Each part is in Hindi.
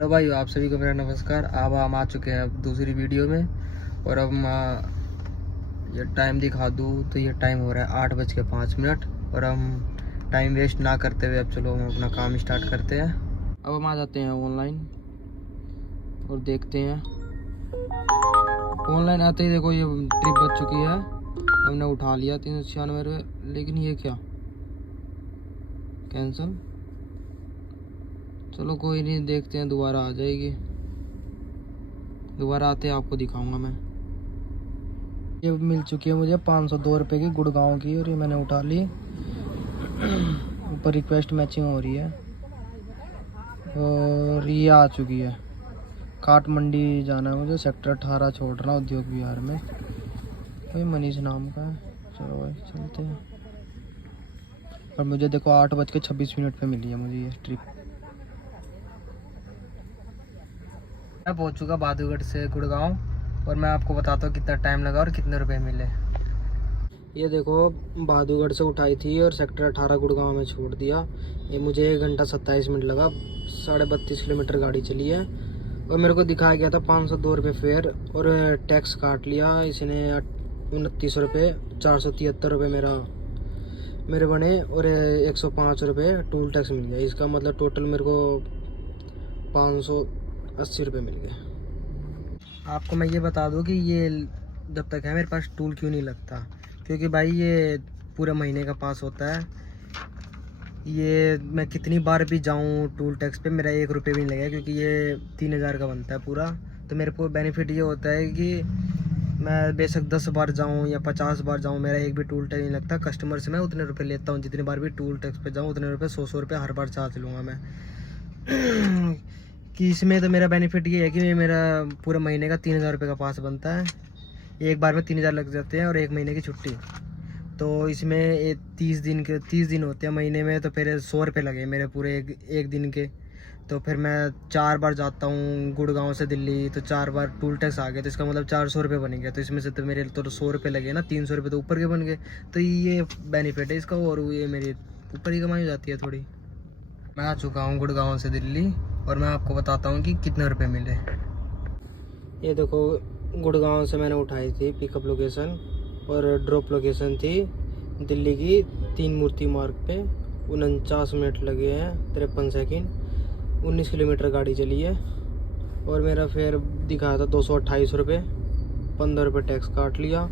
तो भाई आप सभी को मेरा नमस्कार। अब हम आ चुके हैं अब दूसरी वीडियो में। और अब मैं ये टाइम दिखा दूँ तो ये टाइम हो रहा है 8:05। और हम टाइम वेस्ट ना करते हुए अब चलो हम अपना काम स्टार्ट करते हैं। अब हम आ जाते हैं ऑनलाइन और देखते हैं। ऑनलाइन आते ही देखो ये ट्रिप बच चुकी है। हमने उठा लिया 396, लेकिन ये क्या कैंसिल। चलो कोई नहीं, देखते हैं दोबारा आ जाएगी। दोबारा आते आपको दिखाऊंगा मैं। ये मिल चुकी है मुझे 502 रुपये की गुड़गांव की, और ये मैंने उठा ली। ऊपर रिक्वेस्ट मैचिंग हो रही है और ये आ चुकी है। काट मंडी जाना है मुझे, सेक्टर 18 छोड़ना उद्योग विहार में। कोई मनीष नाम का है। चलो भाई चलते हैं। और मुझे देखो 8:26 पे मिली है मुझे ये ट्रिप। मैं पहुंच चुका बहादुरगढ़ से गुड़गांव, और मैं आपको बताता हूँ कितना टाइम लगा और कितने रुपए मिले। ये देखो बहादुरगढ़ से उठाई थी और सेक्टर 18 गुड़गांव में छोड़ दिया। ये मुझे 1 घंटा 27 मिनट लगा। 32.5 किलोमीटर गाड़ी चली है। और मेरे को दिखाया गया था 502 रुपये फेयर, और टैक्स काट लिया इसने 29 रुपये। 473 रुपये मेरे बने, और 105 रुपये टूल टैक्स मिल गया। इसका मतलब टोटल मेरे को 580 रुपये मिल गए। आपको मैं ये बता दूं कि ये जब तक है मेरे पास टूल क्यों नहीं लगता, क्योंकि भाई ये पूरे महीने का पास होता है। ये मैं कितनी बार भी जाऊं टूल टैक्स पे मेरा 1 रुपये भी नहीं लगेगा, क्योंकि ये 3000 का बनता है पूरा। तो मेरे को बेनिफिट ये होता है कि मैं बेशक 10 बार जाऊं या 50 बार जाऊं, मेरा एक भी टूल टैक्स नहीं लगता। कस्टमर से मैं उतने रुपए लेता हूं, जितनी बार भी टूल टैक्स पे जाऊं उतने रुपए 100 रुपये हर बार चार्ज लूँगा मैं। कि इसमें तो मेरा बेनिफिट ये है कि मेरा पूरे महीने का 3000 रुपये का पास बनता है। एक बार में 3000 लग जाते हैं और 1 महीने की छुट्टी। तो इसमें 30 दिन होते हैं महीने में, तो फिर 100 रुपये लगे मेरे पूरे एक दिन के। तो फिर मैं 4 बार जाता हूँ गुड़गांव से दिल्ली, तो 4 बार टूल टैक्स आ गया, तो इसका मतलब 400 रुपये बनेंगे। तो इसमें से तो मेरे तो 100 रुपये लगे ना, 300 रुपये तो ऊपर के बन गए। तो ये बेनिफिट है इसका, और ये मेरी ऊपर ही कमाई हो जाती है थोड़ी। मैं आ चुका हूँ गुड़गांव से दिल्ली, और मैं आपको बताता हूँ कि कितने रुपए मिले। ये देखो गुड़गांव से मैंने उठाई थी पिकअप लोकेशन, और ड्रॉप लोकेशन थी दिल्ली की 3 मूर्ति मार्ग पे। 49 मिनट लगे हैं 53 सेकंड। 19 किलोमीटर गाड़ी चली है, और मेरा फेयर दिखाया था 228 रुपये। 15 रुपये टैक्स काट लिया।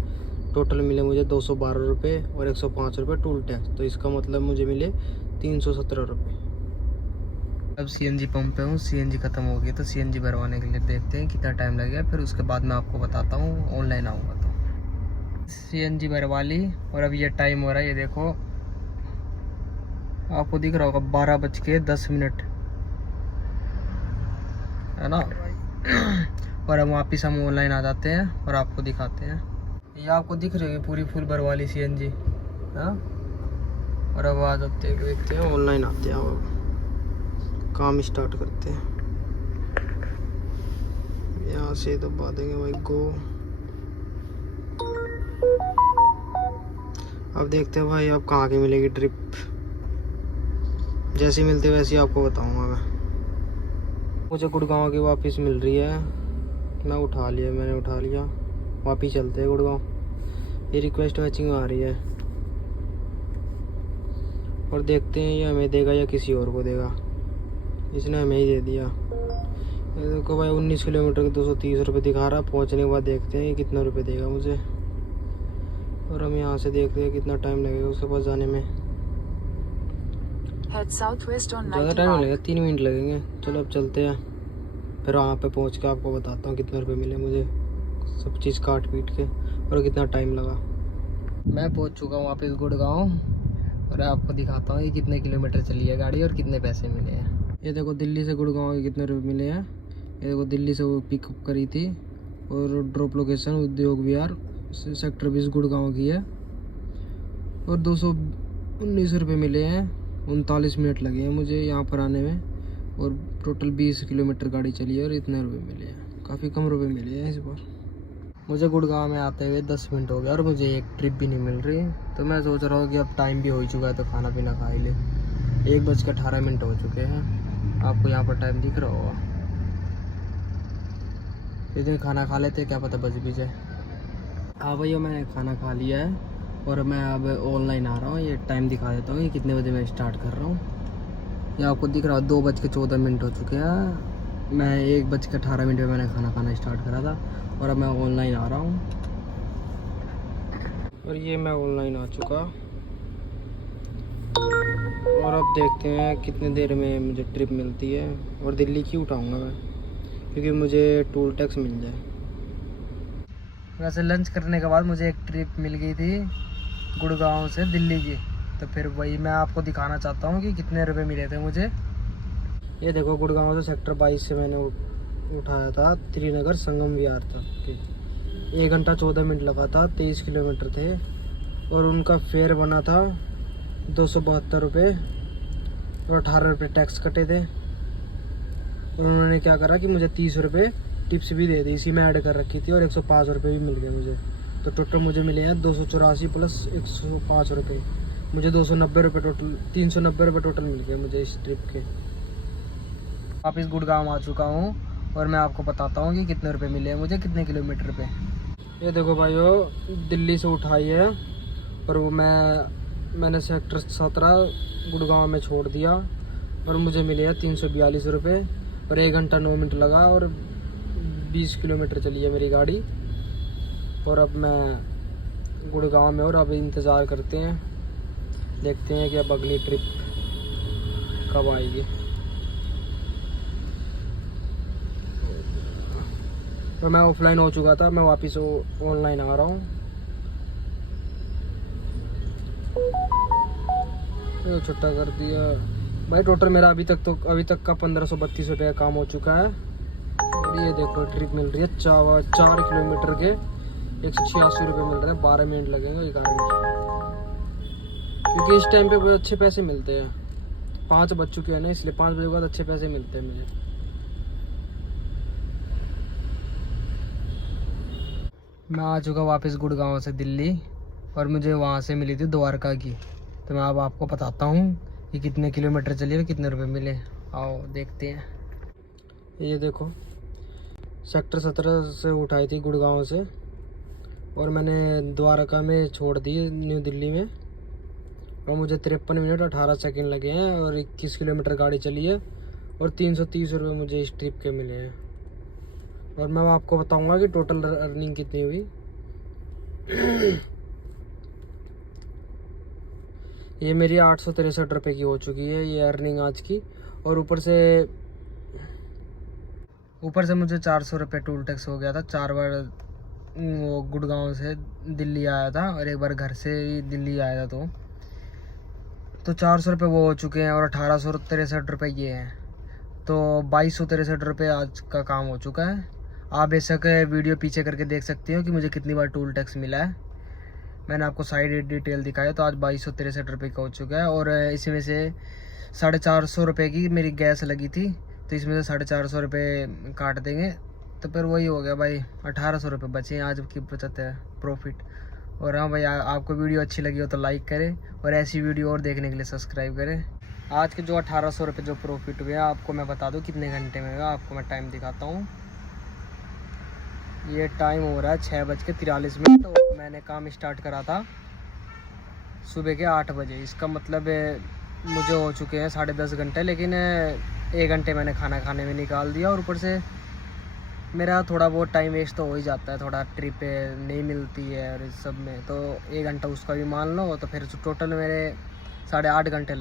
टोटल मिले मुझे 212 रुपये और 105 रुपये टूल टैक्स। तो इसका मतलब मुझे मिले 317 रुपये। अब सीएनजी पंप पे हूँ, सीएनजी ख़त्म हो गई, तो सीएनजी भरवाने के लिए देखते हैं कितना टाइम लगेगा। फिर उसके बाद मैं आपको बताता हूँ ऑनलाइन आऊँगा तो। सीएनजी भरवा ली, और अब ये टाइम हो रहा है, ये देखो आपको दिख रहा होगा 12:10 है ना। और अब वापस हम ऑनलाइन आ जाते हैं और आपको दिखाते हैं। ये आपको दिख रही है पूरी फुल भरवा ली सीएनजी, हाँ। और अब आ जाते हैं, देखते हैं ऑनलाइन आते हैं, अब काम स्टार्ट करते हैं। यहाँ से दबा देंगे भाई गो। अब देखते हैं भाई अब कहाँ की मिलेगी ट्रिप। जैसी मिलती है वैसी आपको बताऊंगा मैं। मुझे गुड़गांव की वापस मिल रही है, मैंने उठा लिया। वापस चलते हैं गुड़गांव। ये रिक्वेस्ट मैचिंग आ रही है, और देखते हैं ये हमें देगा या किसी और को देगा। इसने हमें ही दे दिया। ये देखो भाई 19 किलोमीटर के 230 रुपये दिखा रहा। पहुंचने के बाद देखते हैं ये कितना रुपये देगा मुझे, और हम यहाँ से देखते हैं कितना टाइम लगेगा उसके पास जाने में। ज़्यादा टाइम लगेगा, 3 मिनट लगेंगे। चलो अब चलते हैं, फिर वहाँ पे पहुँच के आपको बताता हूँ कितने रुपये मिले मुझे, सब चीज़ काट पीट के, और कितना टाइम लगा। मैं पहुँच चुका हूँ वापस गुड़गांव, और आपको दिखाता हूँ ये कितने किलोमीटर चली है गाड़ी और कितने पैसे मिले हैं। ये देखो दिल्ली से गुड़गांव के कितने रुपये मिले हैं। ये देखो दिल्ली से वो पिकअप करी थी, और ड्रॉप लोकेशन उद्योग विहार सेक्टर 20 गुड़गांव की है, और 219 रुपये मिले हैं। 39 मिनट लगे हैं मुझे यहाँ पर आने में, और टोटल 20 किलोमीटर गाड़ी चली है, और इतने रुपये मिले हैं। काफ़ी कम रुपये मिले हैं इस बार। मुझे गुड़गांव में आते हुए 10 मिनट हो गया, और मुझे एक ट्रिप भी नहीं मिल रही। तो मैं सोच रहा हूँ कि अब टाइम भी हो ही चुका है, तो खाना पीना खा ही ले। 1:18 हो चुके हैं। आपको यहाँ पर टाइम दिख रहा होगा। इतने खाना खा लेते, क्या पता बच भी जाए। हाँ भैया, मैंने खाना खा लिया है और मैं अब ऑनलाइन आ रहा हूँ। ये टाइम दिखा देता हूँ, ये कितने बजे मैं स्टार्ट कर रहा हूँ। ये आपको दिख रहा है 2:14 हो चुके हैं। मैं 1:18 में मैंने खाना खाना स्टार्ट करा था और अब मैं ऑनलाइन आ रहा हूँ। और ये मैं ऑनलाइन आ चुका और अब देखते हैं कितने देर में मुझे ट्रिप मिलती है। और दिल्ली की उठाऊँगा मैं, क्योंकि मुझे टोल टैक्स मिल जाए। वैसे लंच करने के बाद मुझे एक ट्रिप मिल गई थी गुड़गांव से दिल्ली की, तो फिर वही मैं आपको दिखाना चाहता हूँ कि कितने रुपए मिले थे मुझे। ये देखो, गुड़गांव से सेक्टर 22 से मैंने उठाया था त्रिनगर संगम विहार तक। 1 घंटा 14 मिनट लगा था, 23 किलोमीटर थे और उनका फेयर बना था 272 रुपये और 18 रुपये टैक्स कटे थे। और उन्होंने क्या करा कि मुझे 30 रुपये टिप्स भी दे दी, इसी में ऐड कर रखी थी, और 105 रुपये भी मिल गए मुझे। तो टोटल मुझे मिले हैं 284 प्लस 105 रुपये, मुझे 290 रुपये टोटल, 390 रुपये टोटल मिल गए मुझे इस ट्रिप के। वापस गुड़गांव आ चुका हूँ और मैं आपको बताता हूँ कि कितने रुपए मिले हैं मुझे, कितने किलोमीटर पे। ये देखो भाइयों, दिल्ली से उठाई है और वो मैंने सेक्टर 17 गुड़गांव में छोड़ दिया और मुझे मिले हैं 342 रुपये और 1 घंटा 9 मिनट लगा और 20 किलोमीटर चली है मेरी गाड़ी। और अब मैं गुड़गांव में, और अब इंतज़ार करते हैं, देखते हैं कि अब अगली ट्रिप कब आएगी। तो मैं ऑफलाइन हो चुका था, मैं वापस ऑनलाइन आ रहा हूँ। तो छुट्टा कर दिया भाई। टोटल मेरा अभी तक का 1532 रुपये का काम हो चुका है। और ये देखो ट्रिप मिल रही है 4 किलोमीटर के 186 रुपये मिल रहे हैं। 12 मिनट लगेंगे 11 मिनट, क्योंकि इस टाइम पे बहुत अच्छे पैसे मिलते हैं। 5 बज चुके हैं ना, इसलिए 5 बजे के बाद अच्छे पैसे मिलते हैं मुझे। मैं आ चुका वापस गुड़गांव से दिल्ली और मुझे वहाँ से मिली थी द्वारका की। तो मैं अब आपको बताता हूँ कि कितने किलोमीटर चली और कितने रुपए मिले। आओ देखते हैं। ये देखो, सेक्टर 17 से उठाई थी गुड़गांव से और मैंने द्वारका में छोड़ दी न्यू दिल्ली में, और मुझे 53 मिनट 18 सेकंड लगे हैं और 21 किलोमीटर गाड़ी चली है और 330 रुपये मुझे इस ट्रिप के मिले हैं। और मैं आपको बताऊंगा कि टोटल अर्निंग कितनी हुई। ये मेरी 863 रुपये की हो चुकी है ये अर्निंग आज की। और ऊपर से मुझे 400 रुपये टोल टैक्स हो गया था। 4 बार वो गुड़गांव से दिल्ली आया था और 1 बार घर से ही दिल्ली आया था। तो 400 रुपये वो हो चुके हैं और 1863 रुपये ये हैं। तो 2263 रुपये आज का काम हो चुका है। आप बेशक वीडियो पीछे करके देख सकते हो कि मुझे कितनी बार टोल टैक्स मिला है। मैंने आपको साइड डिटेल दिखाया। तो आज 2263 रुपये का हो चुका है। और इसमें से 450 रुपये की मेरी गैस लगी थी, तो इसमें से 450 रुपये काट देंगे, तो फिर वही हो गया भाई, 1800 रुपये बचे आज की बचत है, प्रॉफिट। और हाँ भाई, आपको वीडियो अच्छी लगी हो तो लाइक करें और ऐसी वीडियो और देखने के लिए सब्सक्राइब करें। आज के जो 1800 रुपये जो प्रॉफिट हुए आपको मैं बता दूँ कितने घंटे में हुआ। आपको मैं टाइम दिखाता हूँ। ये टाइम हो रहा है 6:43 और मैंने काम स्टार्ट करा था सुबह के 8 बजे। इसका मतलब मुझे हो चुके हैं 10.5 घंटे, लेकिन 1 घंटे मैंने खाना खाने में निकाल दिया। और ऊपर से मेरा थोड़ा बहुत टाइम वेस्ट तो हो ही जाता है, थोड़ा ट्रिप नहीं मिलती है और इस सब में, तो 1 घंटा उसका भी मान लो, तो फिर टोटल मेरे 8.5 घंटे लगे।